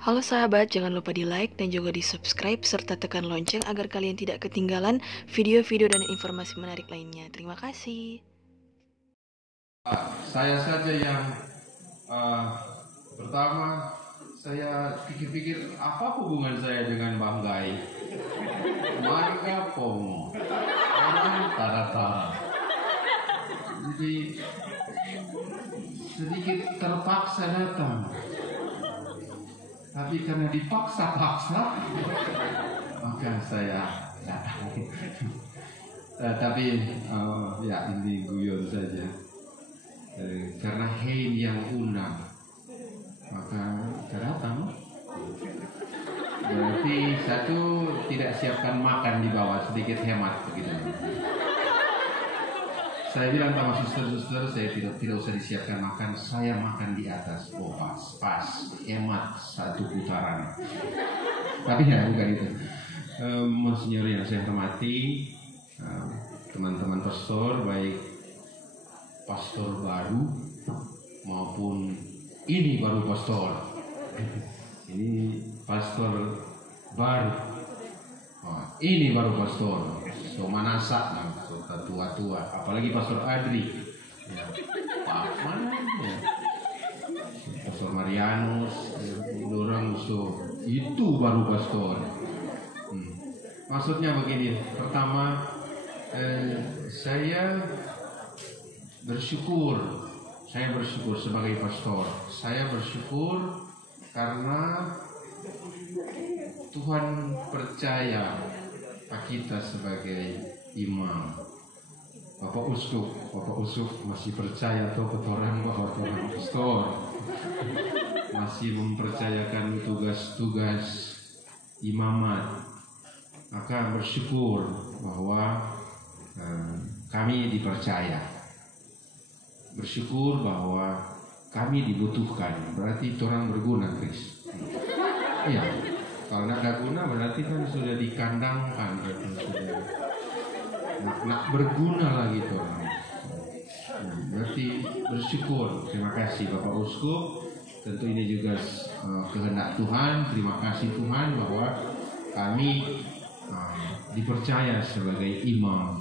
Halo sahabat, jangan lupa di like dan juga di subscribe serta tekan lonceng agar kalian tidak ketinggalan video-video dan informasi menarik lainnya. Terima kasih. Saya saja yang pertama, saya pikir-pikir apa hubungan saya dengan Bang Gai? Marga Pomo, Tara-tara. Jadi sedikit terpaksa datang. Tapi karena dipaksa-paksa, maka saya datang. Tapi ya ini guyon saja. Karena Hein yang undang, maka saya datang. Berarti satu, tidak siapkan makan di bawah, sedikit hemat begitu. Saya bilang sama suster-suster, saya tidak usah disiapkan makan, saya makan di atas. Oh pas, hemat satu putaran. Tapi ya bukan itu. Monsinyur yang saya hormati, teman-teman pastor, baik pastor baru maupun ini baru pastor. Ini pastor baru. Ini baru pastor. So manasa, so tua-tua. Apalagi pastor Adri. Ya, Pak mana? Ya. Pastor Marianus, orang so itu baru pastor. Maksudnya begini. Pertama, saya bersyukur sebagai pastor. Saya bersyukur karena Tuhan percaya kita sebagai imam. Bapak Uskup masih percaya atau ketoran bahwa Tuhan pastor masih mempercayakan tugas-tugas imamat. Maka bersyukur bahwa kami dipercaya. Bersyukur bahwa kami dibutuhkan. Berarti orang berguna, Chris. Iya. Kalau tidak guna berarti kan sudah dikandangkan, sudah nak berguna lagi orang. Berarti bersyukur. Terima kasih Bapak Uskup. Tentu ini juga kehendak Tuhan. Terima kasih Tuhan bahwa kami dipercaya sebagai imam.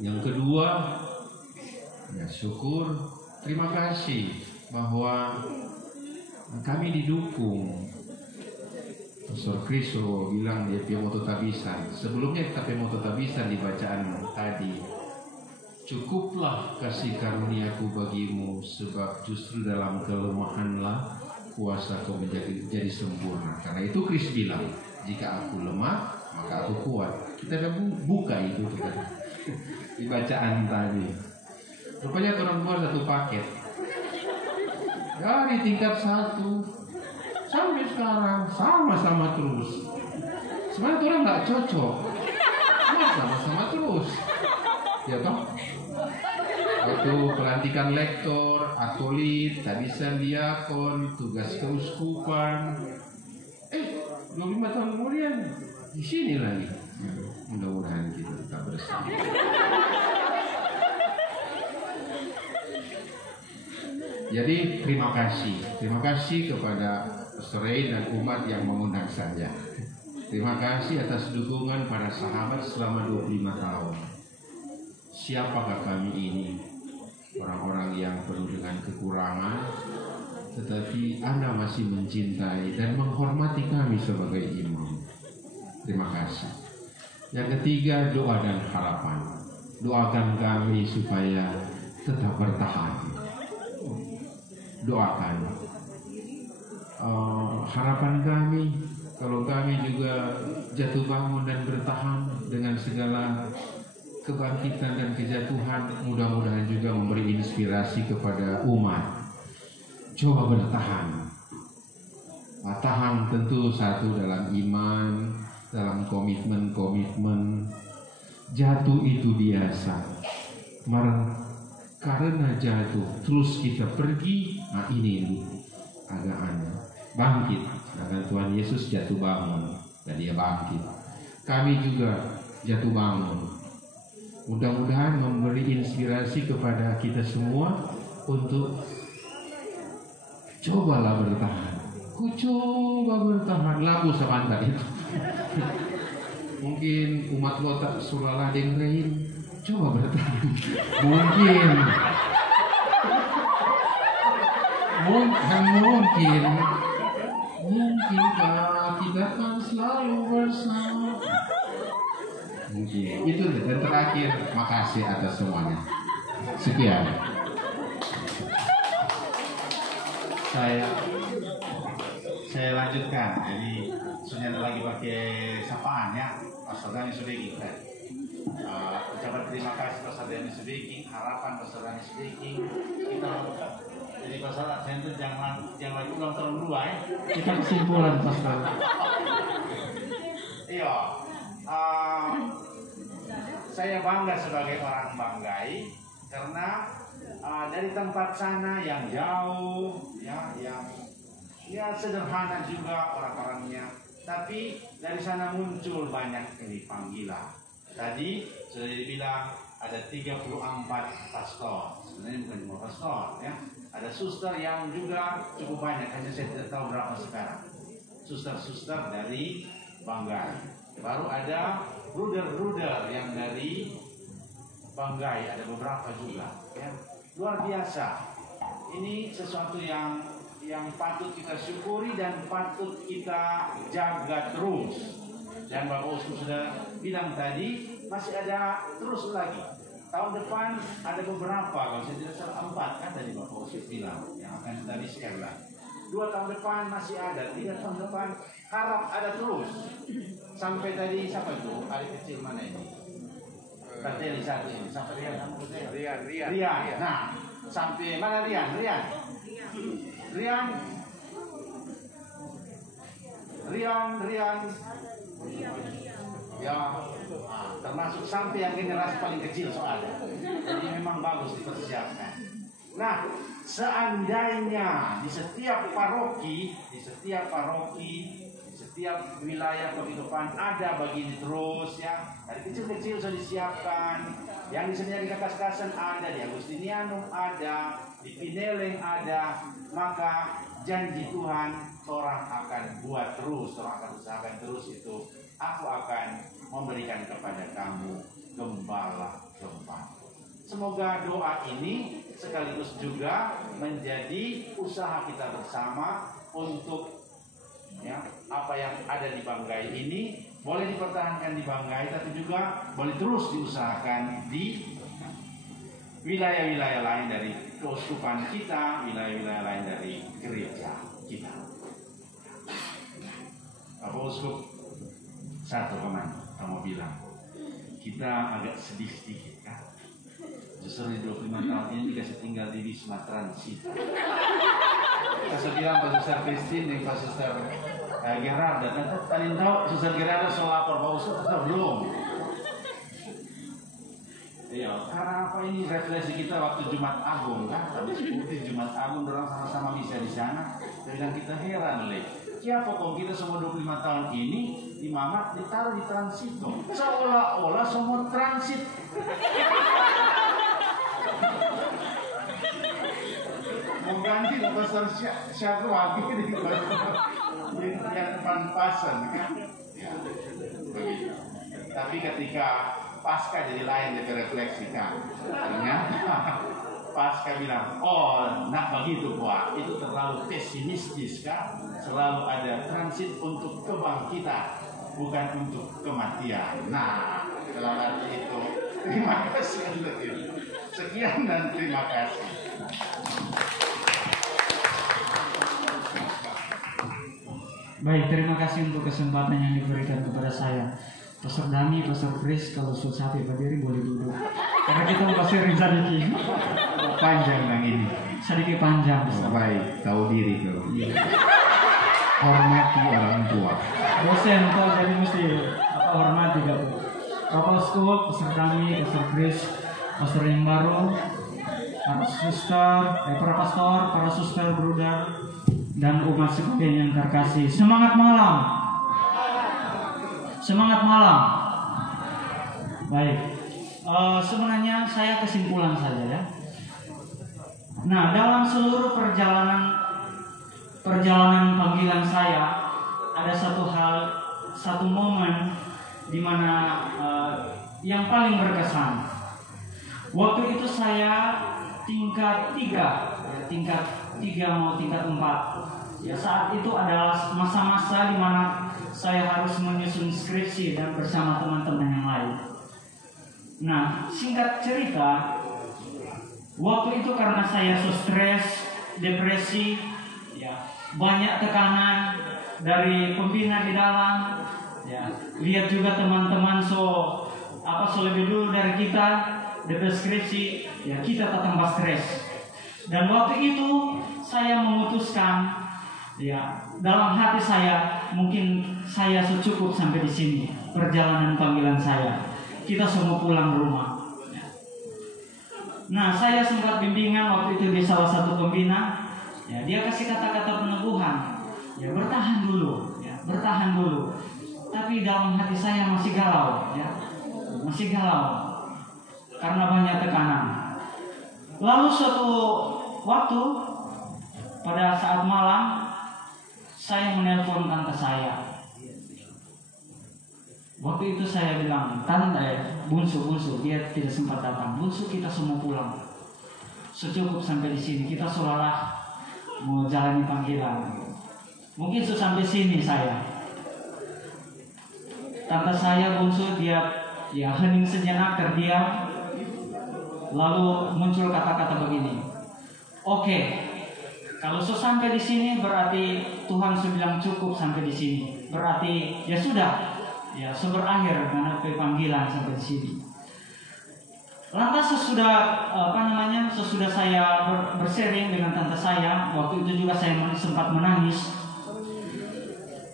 Yang kedua, ya syukur. Terima kasih bahwa kami didukung. Pastor Kriso bilang dia Piemoto Tabisan. Sebelumnya kita Piemoto Tabisan di bacaan tadi. Cukuplah kasih karuniaku bagimu, sebab justru dalam kelemahanlah kuasa kau menjadi sempurna. Karena itu Kris bilang, jika aku lemah, maka aku kuat. Kita udah buka itu kan di bacaan tadi. Rupanya orang buat satu paket. Dari tingkat 1 sampai sekarang sama-sama terus. Sebenarnya orang nggak cocok, sama-sama terus, ya toh. Waktu pelantikan lektor, akolit, tabisan diakon, tugas keuskupan, 25 tahun kemudian di sini lagi. Mudah-mudahan kita tetap bersama. Jadi terima kasih kepada Pastor Ray dan umat yang mengundang saya. Terima kasih atas dukungan para sahabat selama 25 tahun. Siapakah kami ini? Orang-orang yang penuh dengan kekurangan, tetapi Anda masih mencintai dan menghormati kami sebagai imam. Terima kasih. Yang ketiga, doa dan harapan. Doakan kami supaya tetap bertahan. Doakan. Harapan kami, kalau kami juga jatuh bangun dan bertahan dengan segala kebangkitan dan kejatuhan, mudah-mudahan juga memberi inspirasi kepada umat. Coba bertahan. Tahan tentu satu dalam iman, dalam komitmen. Jatuh itu biasa. Karena jatuh, terus kita pergi. Nah ini agak aneh. Bangkit. Karena Tuhan Yesus jatuh bangun dan dia bangkit. Kami juga jatuh bangun. Mudah-mudahan memberi inspirasi kepada kita semua untuk cobalah bertahan. ku coba bertahan lagu sebentar itu. Mungkin umat lo tak sulalah dengerin, coba bertahan. Mungkinkah kita akan selalu bersama. Mungkin itu. Dan terakhir, makasih atas semuanya. Sekian. Saya lanjutkan. Jadi sudah lagi pakai sapaan ya, Pastor Dani Subeki. Ucapan terima kasih Pastor Dani Subeki, harapan Pastor Dani Subeki. Kita jadi Pastor saya itu jangan lagi ulang tahun 2 ya. Kita kesimpulan Pastor. Iya. Saya bangga sebagai orang Banggai karena dari tempat sana yang jauh, yang sederhana juga orang-orangnya, tapi dari sana muncul banyak ini panggilan. Tadi sudah dibilang ada 34 pastor, sebenarnya bukan cuma pastor ya. Ada suster yang juga cukup banyak, hanya saya tidak tahu berapa sekarang. Suster-suster dari Banggai. Baru ada bruder-bruder yang dari Banggai, ada beberapa juga ya. Luar biasa. Ini sesuatu yang patut kita syukuri dan patut kita jaga terus. Dan Bapak Uskup sudah bilang tadi, masih ada terus lagi. Tahun depan ada beberapa, kalau saya tidak salah 4 kan tadi Bapak Uskup bilang yang akan tadi sekali lagi. 2 tahun depan masih ada, 3 tahun depan harap ada terus. Sampai tadi siapa itu? Adik kecil mana ini? Kateli satu ini. Sampai Rian. Nah, sampai mana Rian? Ya, termasuk sampai yang generasi paling kecil soalnya. Jadi memang bagus dipersiapkan. Nah, seandainya di setiap paroki, di setiap wilayah kehidupan ada begini terus ya, dari kecil-kecil sudah disiapkan. Yang di sini di Kakas-Kasan ada, di Agustinianum ada, di Pineleng ada, maka janji Tuhan orang akan buat terus, orang akan usahakan terus itu. Aku akan memberikan kepada kamu gembala-gembala. Semoga doa ini sekaligus juga menjadi usaha kita bersama untuk ya, apa yang ada di Banggai ini boleh dipertahankan di Banggai, tapi juga boleh terus diusahakan di wilayah-wilayah lain dari keuskupan kita, wilayah-wilayah lain dari gereja kita. Bapak Uskup, satu kamu bilang, kita agak sedih sedikit kan? Justru di 25 tahun ini dikasih tinggal di Wisma Transit. Saya bilang Pak Suster Christine dan Pak Suster Gerarda, tadi tahu Suster Gerarda soal lapor Pak Uskup atau belum? Iya, karena apa ini refleksi kita waktu Jumat Agung kan? Habis putih Jumat Agung orang sama-sama bisa di sana. Dan kita heran siapa kok kita semua 25 tahun ini di Mamat ditaruh di transito, seolah-olah semua transit. Mau ganti Pastor Syago lagi di depan pasan kan? Ya, begitu. Tapi ketika pasca jadi lain dari refleksikan, ternyata pasca bilang, oh, nak begitu Pak, itu terlalu pesimistis kan? Selalu ada transit untuk kebangkitan, bukan untuk kematian. Nah, dalam arti itu, terima kasih untuk itu. Sekian dan terima kasih. Baik, terima kasih untuk kesempatan yang diberikan kepada saya. Pastor Dami, Pastor Chris, kalau sudah sampai berdiri boleh duduk. Karena kita mau pasir sedikit Panjang yang ini. sedikit panjang. Oh, baik, tahu diri tuh. Hormati orang tua. Dosen tuh jadi mesti hormati gitu. Bapak Uskup, Pastor Dami, Pastor Chris, Pastor yang baru, para suster, para pastor, para suster, bruder, dan umat sekalian yang terkasih. Semangat malam. Semangat malam. Baik. Sebenarnya saya kesimpulan saja ya. Nah, dalam seluruh perjalanan perjalanan panggilan saya ada satu momen di mana yang paling berkesan. Waktu itu saya tingkat 3 mau tingkat 4. Ya, saat itu adalah masa-masa di mana saya harus menyusun skripsi dan bersama teman-teman yang lain. Nah, singkat cerita, waktu itu karena saya so stres, depresi, ya, banyak tekanan dari pembina di dalam, ya, lihat juga teman-teman so lebih dulu dari kita, DP skripsi, ya kita tambah stres. Dan waktu itu saya memutuskan, ya, dalam hati saya mungkin saya cukup sampai di sini perjalanan panggilan saya. Kita semua pulang rumah. Nah, saya sempat bimbingan waktu itu di salah satu pembina. Ya, dia kasih kata-kata peneguhan. Ya, bertahan dulu, ya, bertahan dulu. Tapi dalam hati saya masih galau, ya, masih galau karena banyak tekanan. Lalu suatu waktu pada saat malam saya menelpon tante saya. Waktu itu saya bilang, tante, bungsu, dia tidak sempat datang. Bungsu, kita semua pulang. Secukup sampai di sini. Kita seolah mau jalani panggilan. Mungkin sampai sini saya. Tante saya, bungsu, dia ya hening sejenak, terdiam. Lalu muncul kata-kata begini. Oke, kalau sampai di sini berarti Tuhan sudah bilang cukup sampai di sini. Berarti ya sudah. Ya, berakhir karena panggilan sampai di sini. Lantas sesudah saya bersharing dengan tante saya, waktu itu juga saya sempat menangis.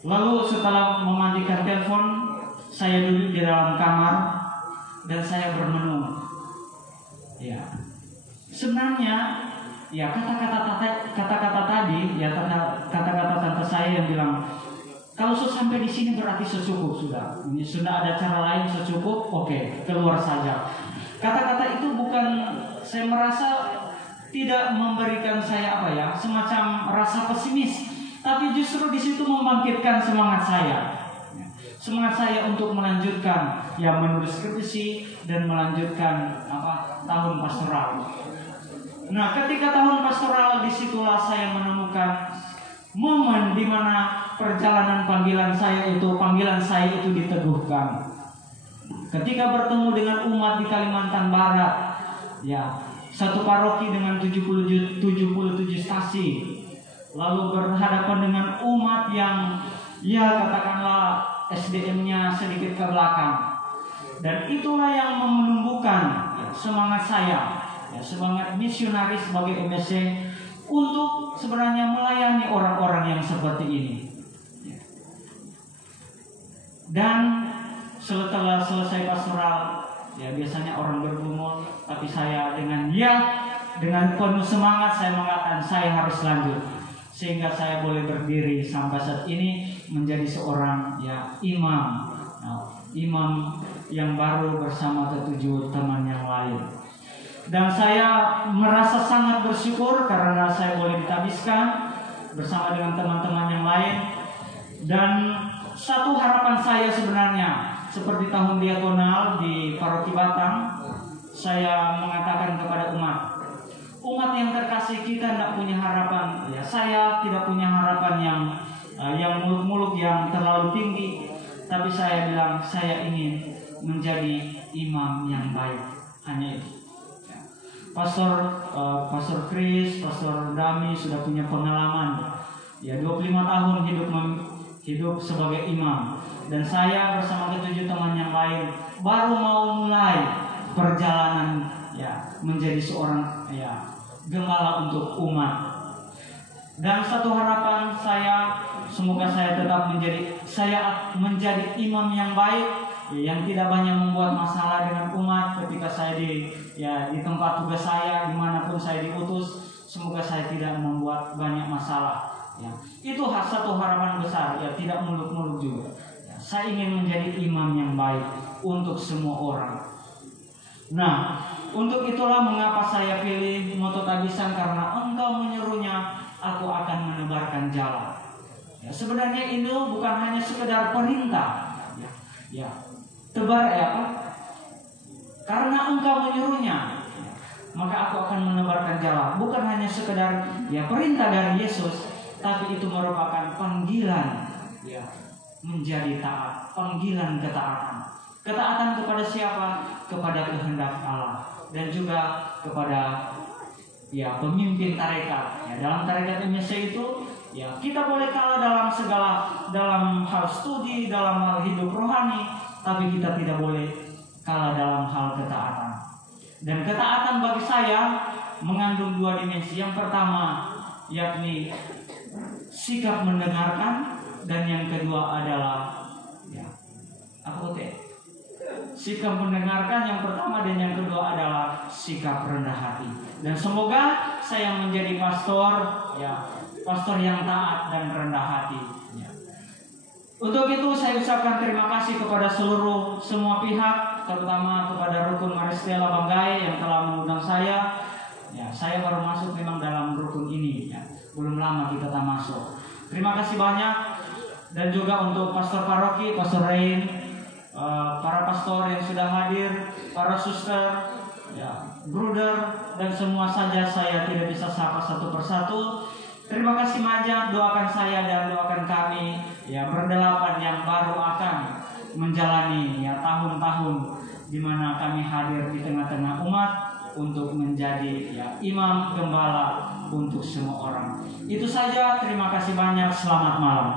Lalu setelah mematikan telepon, saya duduk di dalam kamar dan saya bermenung. Ya, sebenarnya ya kata-kata tadi, ya kata-kata tante saya yang bilang, kalau sampai di sini berarti secukup sudah. Ini sudah ada cara lain secukup, oke, keluar saja. Kata-kata itu bukan, saya merasa tidak memberikan saya semacam rasa pesimis, tapi justru di situ membangkitkan semangat saya. Semangat saya untuk melanjutkan menulis skripsi dan melanjutkan tahun pastoral. Nah, ketika tahun pastoral disitulah saya menemukan momen di mana perjalanan panggilan saya itu diteguhkan. Ketika bertemu dengan umat di Kalimantan Barat, ya, satu paroki dengan 77 stasi, lalu berhadapan dengan umat yang ya katakanlah SDM-nya sedikit ke belakang. Dan itulah yang menumbuhkan semangat saya, semangat misionaris sebagai MSC untuk sebenarnya melayani orang-orang yang seperti ini. Dan setelah selesai pastoral, ya biasanya orang bergumul, tapi saya dengan penuh semangat saya mengatakan saya harus lanjut, sehingga saya boleh berdiri sampai saat ini menjadi seorang imam, imam yang baru bersama ketujuh teman yang lain. Dan saya merasa sangat bersyukur karena saya boleh ditabiskan bersama dengan teman-teman yang lain. Dan satu harapan saya sebenarnya, seperti tahun diakonal di Paroki Batang, saya mengatakan kepada umat yang terkasih, kita tidak punya harapan. Ya, saya tidak punya harapan yang muluk-muluk, yang terlalu tinggi. Tapi saya bilang, saya ingin menjadi imam yang baik. Hanya itu. Pastor Chris, Pastor Dami sudah punya pengalaman. Ya, 25 tahun hidup sebagai imam. Dan saya bersama ketujuh teman yang lain baru mau mulai perjalanan menjadi seorang gembala untuk umat. Dan satu harapan saya, semoga saya tetap menjadi imam yang baik, yang tidak banyak membuat masalah dengan umat ketika saya di tempat tugas saya, dimanapun saya diutus. Semoga saya tidak membuat banyak masalah. Itu satu harapan besar, tidak muluk-muluk juga. Saya ingin menjadi imam yang baik untuk semua orang. Nah, untuk itulah mengapa saya pilih moto tabisan, karena engkau menyuruhnya aku akan menebarkan jala. Ya, sebenarnya ini bukan hanya sekedar perintah. Ya, tebar karena engkau menyuruhnya, maka aku akan menebarkan jala. Bukan hanya sekedar perintah dari Yesus, tapi itu merupakan panggilan menjadi taat, panggilan ketaatan. Ketaatan kepada siapa? Kepada kehendak Allah dan juga kepada pemimpin tarekat. Dalam tarekat MSC itu kita boleh kalah dalam hal studi, dalam hal hidup rohani, tapi kita tidak boleh kalah dalam hal ketaatan. Dan ketaatan bagi saya mengandung dua dimensi. Yang pertama yakni sikap mendengarkan, dan yang kedua adalah sikap mendengarkan yang pertama, dan yang kedua adalah sikap rendah hati. Dan semoga saya menjadi pastor yang taat dan rendah hati. Untuk itu saya ucapkan terima kasih kepada semua pihak, terutama kepada Rukun Maristella Banggai yang telah mengundang saya. Saya baru masuk memang dalam rukun ini, belum lama kita tak masuk. Terima kasih banyak, dan juga untuk Pastor Paroki, Pastor Rain, para pastor yang sudah hadir, para suster, bruder, dan semua saja saya tidak bisa sapa satu persatu. Terima kasih banyak, doakan saya dan doakan kami berdelapan yang baru akan menjalani tahun-tahun di mana kami hadir di tengah-tengah umat untuk menjadi imam gembala untuk semua orang. Itu saja, terima kasih banyak, selamat malam.